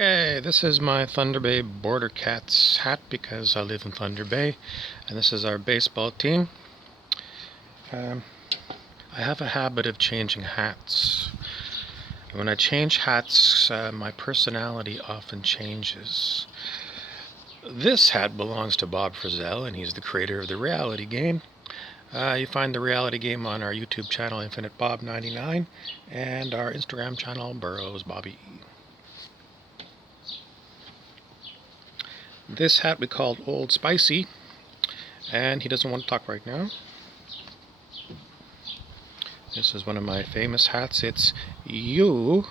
Okay, this is my Thunder Bay Border Cats hat because I live in Thunder Bay, and this is our baseball team. Um, I have a habit of changing hats. When I change hats, my personality often changes. This hat belongs to Bob Frizzell, and he's the creator of the reality game. You find the reality game on our YouTube channel, InfiniteBob99, and our Instagram channel, BurrowsBobby. This hat we called Old Spicy, and he doesn't want to talk right now. This is one of my famous hats. It's you,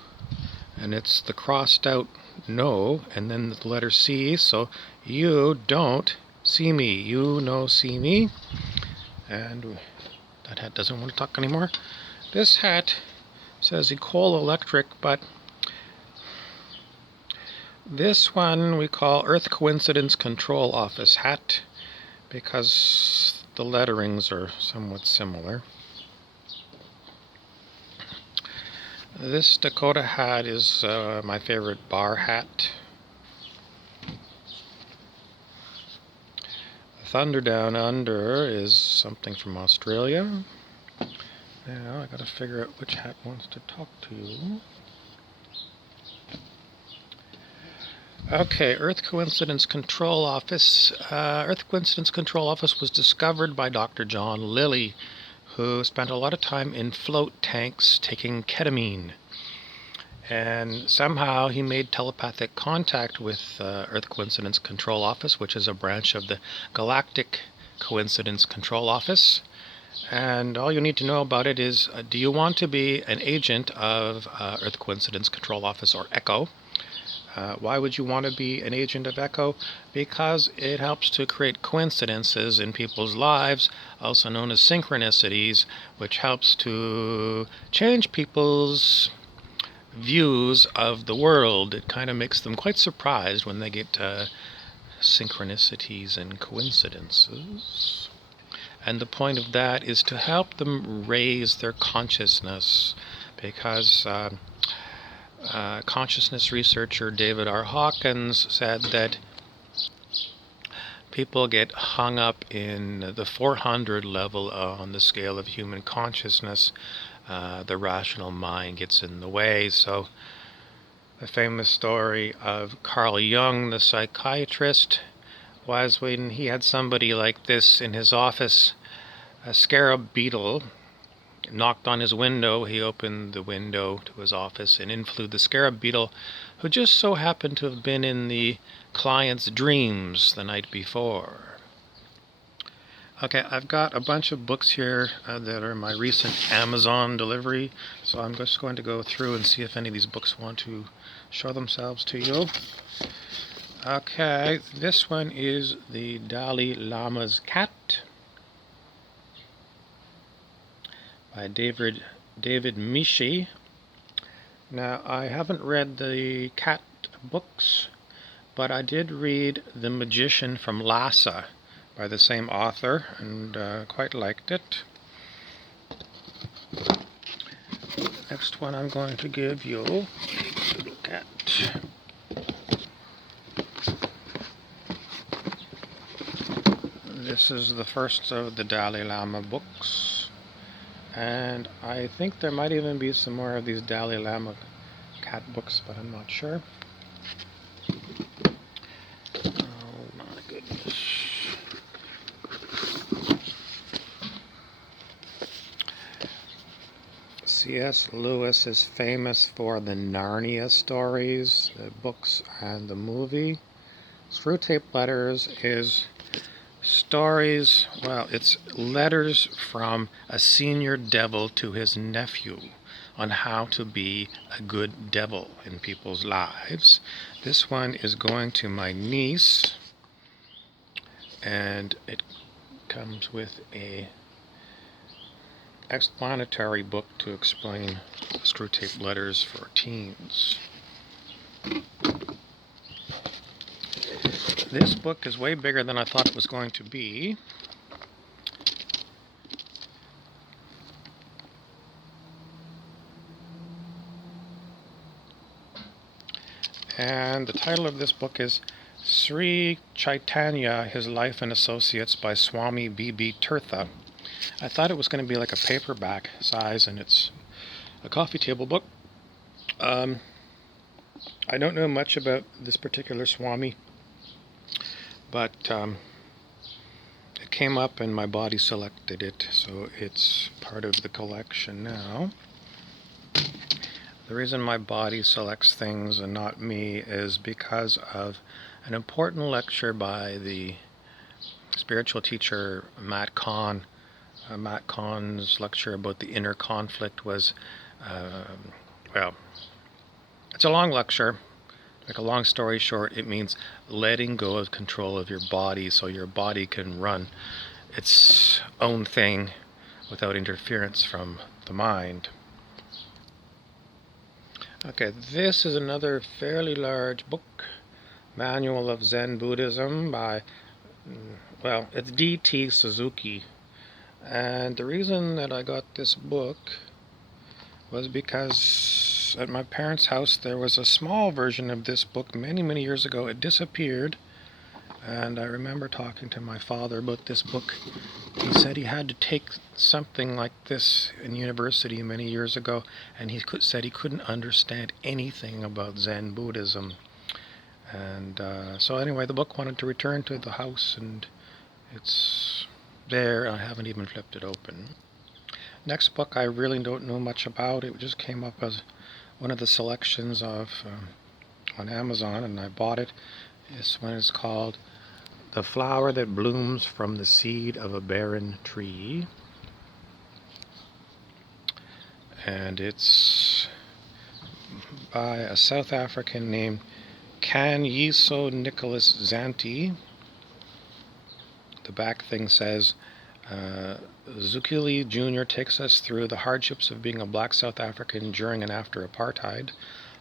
and it's the crossed out no, and then the letter C, so you don't see me. You no see me. And that hat doesn't want to talk anymore. This hat says Ecole Electric, but this one we call Earth Coincidence Control Office hat because the letterings are somewhat similar. This Dakota hat is my favorite bar hat. Thunder Down Under is something from Australia. Now I gotta figure out which hat wants to talk to you. Okay, Earth Coincidence Control Office. Earth Coincidence Control Office was discovered by Dr. John Lilly, who spent a lot of time in float tanks taking ketamine. And somehow he made telepathic contact with Earth Coincidence Control Office, which is a branch of the Galactic Coincidence Control Office. And all you need to know about it is, do you want to be an agent of Earth Coincidence Control Office, or ECHO? Why would you want to be an agent of ECHO? Because it helps to create coincidences in people's lives, also known as synchronicities, which helps to change people's views of the world. It kind of makes them quite surprised when they get synchronicities and coincidences. And the point of that is to help them raise their consciousness, because consciousness researcher David R. Hawkins said that people get hung up in the 400 level on the scale of human consciousness. The rational mind gets in the way. So the famous story of Carl Jung, the psychiatrist, was when he had somebody like this in his office. A scarab beetle knocked on his window. He opened the window to his office, and in flew the scarab beetle, who just so happened to have been in the client's dreams the night before. Okay, I've got a bunch of books here that are my recent Amazon delivery, so I'm just going to go through and see if any of these books want to show themselves to you. Okay, this one is the Dalai Lama's Cat by David Mishi. Now, I haven't read the cat books, but I did read The Magician from Lhasa by the same author, and quite liked it. Next one I'm going to give you to look at. This is the first of the Dalai Lama books, and I think there might even be some more of these Dalai Lama cat books, but I'm not sure. Oh my goodness. C.S. Lewis is famous for the Narnia stories, the books and the movie. Screwtape Letters is stories, well, it's letters from a senior devil to his nephew on how to be a good devil in people's lives. This one is going to my niece, and it comes with a explanatory book to explain Screwtape Letters for teens. This book is way bigger than I thought it was going to be. And the title of this book is Sri Chaitanya, His Life and Associates by Swami B.B. Tirtha. I thought it was going to be like a paperback size, and it's a coffee table book. I don't know much about this particular Swami, but it came up and my body selected it, so it's part of the collection now. The reason my body selects things and not me is because of an important lecture by the spiritual teacher Matt Kahn. Matt Kahn's lecture about the inner conflict was, well, it's a long lecture. Like a long story short, it means letting go of control of your body so your body can run its own thing without interference from the mind. Okay, this is another fairly large book, Manual of Zen Buddhism by, well, it's D.T. Suzuki. And the reason that I got this book was because at my parents' house there was a small version of this book many years ago. It disappeared, and I remember talking to my father about this book. He said he had to take something like this in university many years ago, and he said he couldn't understand anything about Zen Buddhism. And so anyway, the book wanted to return to the house, and it's there. I haven't even flipped it open. Next book I really don't know much about. It just came up as one of the selections of on Amazon, and I bought it. This one is called The Flower That Blooms from the Seed of a Barren Tree. And it's by a South African named Kanyiso Nicholas Zanti. The back thing says, Zukili Jr. takes us through the hardships of being a black South African during and after apartheid.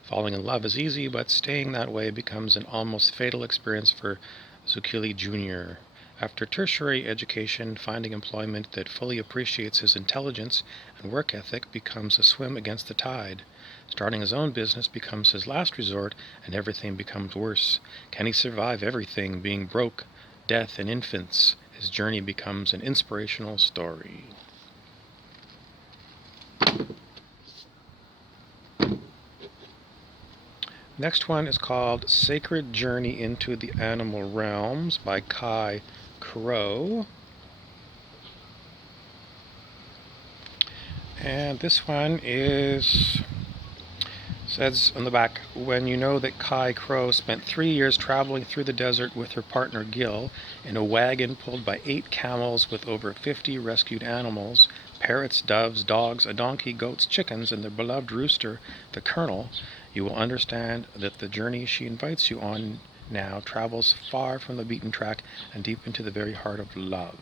Falling in love is easy, but staying that way becomes an almost fatal experience for Zukili Jr. After tertiary education, finding employment that fully appreciates his intelligence and work ethic becomes a swim against the tide. Starting his own business becomes his last resort, and everything becomes worse. Can he survive everything, being broke, death, and infants? His journey becomes an inspirational story. Next one is called Sacred Journey into the Animal Realms by Kai Crow. And this one says on the back, when you know that Kai Crow spent 3 years traveling through the desert with her partner Gil in a wagon pulled by 8 camels with over 50 rescued animals, parrots, doves, dogs, a donkey, goats, chickens, and their beloved rooster, the Colonel, you will understand that the journey she invites you on now travels far from the beaten track and deep into the very heart of love.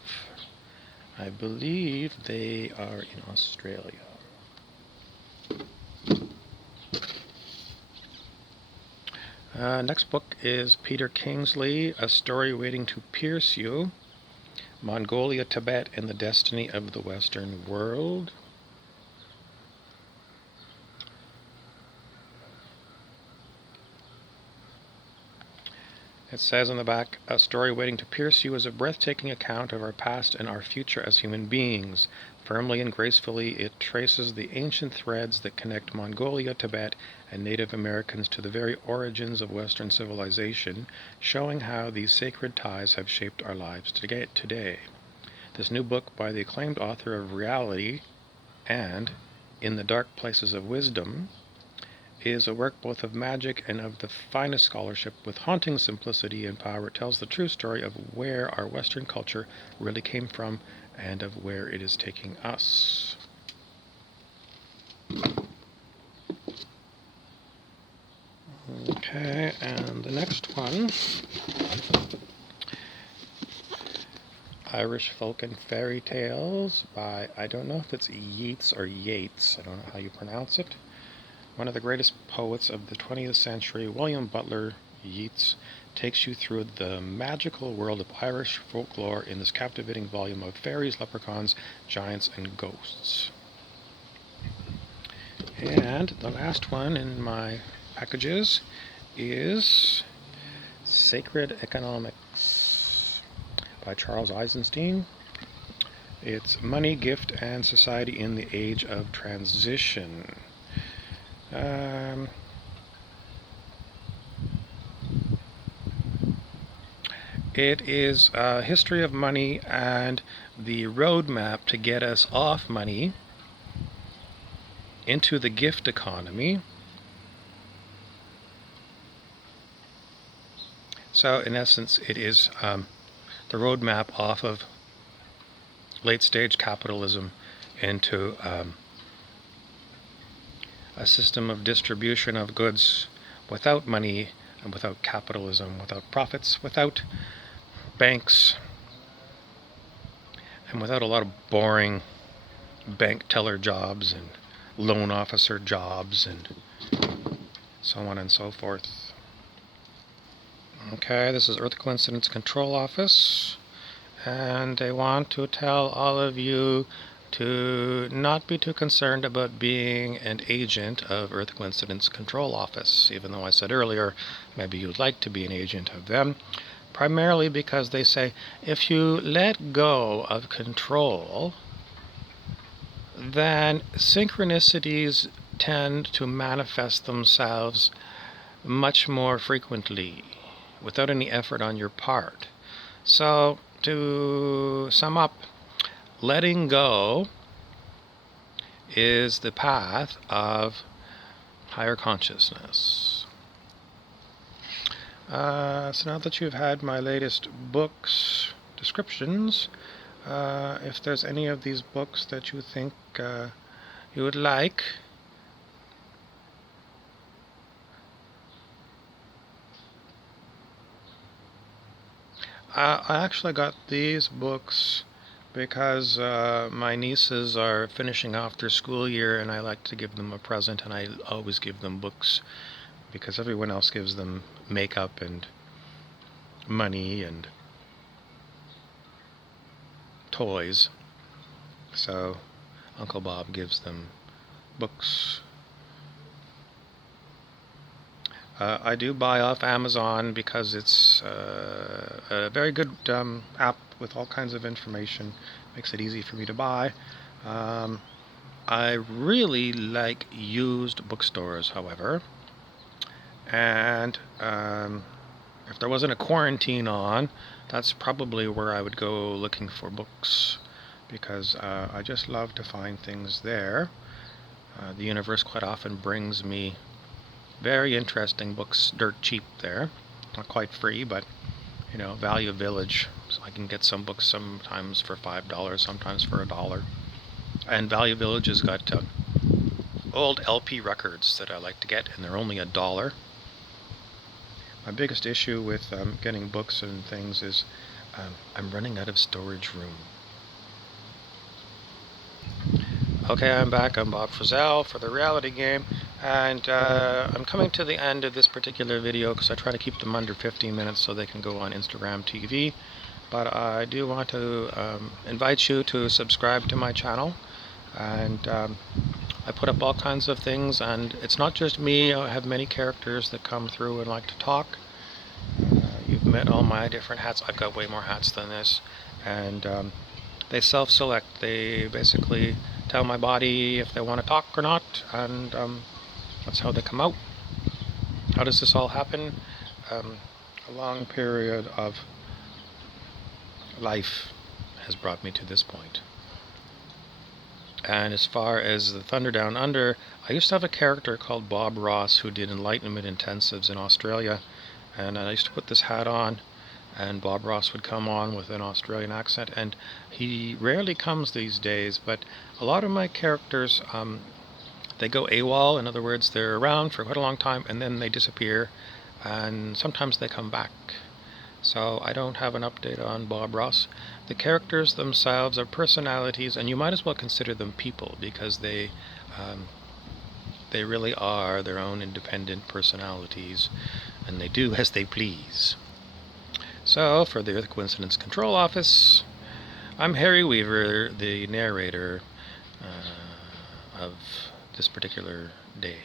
I believe they are in Australia. Next book is Peter Kingsley, A Story Waiting to Pierce You, Mongolia, Tibet, and the Destiny of the Western World. It says on the back, A Story Waiting to Pierce You is a breathtaking account of our past and our future as human beings. Firmly and gracefully, it traces the ancient threads that connect Mongolia, Tibet, and Native Americans to the very origins of Western civilization, showing how these sacred ties have shaped our lives today. This new book by the acclaimed author of Reality and In the Dark Places of Wisdom is a work both of magic and of the finest scholarship. With haunting simplicity and power, it tells the true story of where our Western culture really came from and of where it is taking us. Okay, and the next one, Irish Folk and Fairy Tales by, I don't know if it's Yeats or Yates, I don't know how you pronounce it. One of the greatest poets of the 20th century, William Butler Yeats, takes you through the magical world of Irish folklore in this captivating volume of fairies, leprechauns, giants, and ghosts. And the last one in my packages is Sacred Economics by Charles Eisenstein. It's Money, Gift, and Society in the Age of Transition. It is a history of money and the roadmap to get us off money into the gift economy. So in essence, it is the roadmap off of late stage capitalism into a system of distribution of goods without money and without capitalism, without profits, without banks, and without a lot of boring bank teller jobs and loan officer jobs and so on and so forth. Okay, this is Earth Coincidence Control Office, and they want to tell all of you to not be too concerned about being an agent of Earth Coincidence Control Office, even though I said earlier maybe you'd like to be an agent of them, primarily because they say if you let go of control, then synchronicities tend to manifest themselves much more frequently without any effort on your part. So, to sum up, letting go is the path of higher consciousness. So now that you've had my latest books descriptions, if there's any of these books that you think you would like, I actually got these books because my nieces are finishing off their school year and I like to give them a present, and I always give them books because everyone else gives them makeup and money and toys. So Uncle Bob gives them books. I do buy off Amazon because it's a very good app with all kinds of information. Makes it easy for me to buy. I really like used bookstores, however. And if there wasn't a quarantine on, that's probably where I would go looking for books, because I just love to find things there. The universe quite often brings me very interesting books dirt cheap there. Not quite free, but Value Village. So I can get some books sometimes for $5, sometimes for $1. And Value Village has got old LP records that I like to get, and they're only $1. My biggest issue with getting books and things is I'm running out of storage room. Okay, I'm back. I'm Bob Frizzell for the Reality Game, and I'm coming to the end of this particular video because I try to keep them under 15 minutes so they can go on Instagram TV. But I do want to invite you to subscribe to my channel, and I put up all kinds of things, and it's not just me. I have many characters that come through and like to talk. You've met all my different hats. I've got way more hats than this, and they self-select. They basically tell my body if they want to talk or not, and that's how they come out. How does this all happen? A long period of life has brought me to this point. And as far as the Thunder Down Under, I used to have a character called Bob Ross who did enlightenment intensives in Australia, and I used to put this hat on, and Bob Ross would come on with an Australian accent, and he rarely comes these days, but a lot of my characters, they go AWOL. In other words, they're around for quite a long time and then they disappear, and sometimes they come back. So I don't have an update on Bob Ross. The characters themselves are personalities, and you might as well consider them people, because they really are their own independent personalities, and they do as they please. So, for the Earth Coincidence Control Office, I'm Harry Weaver, the narrator of this particular day.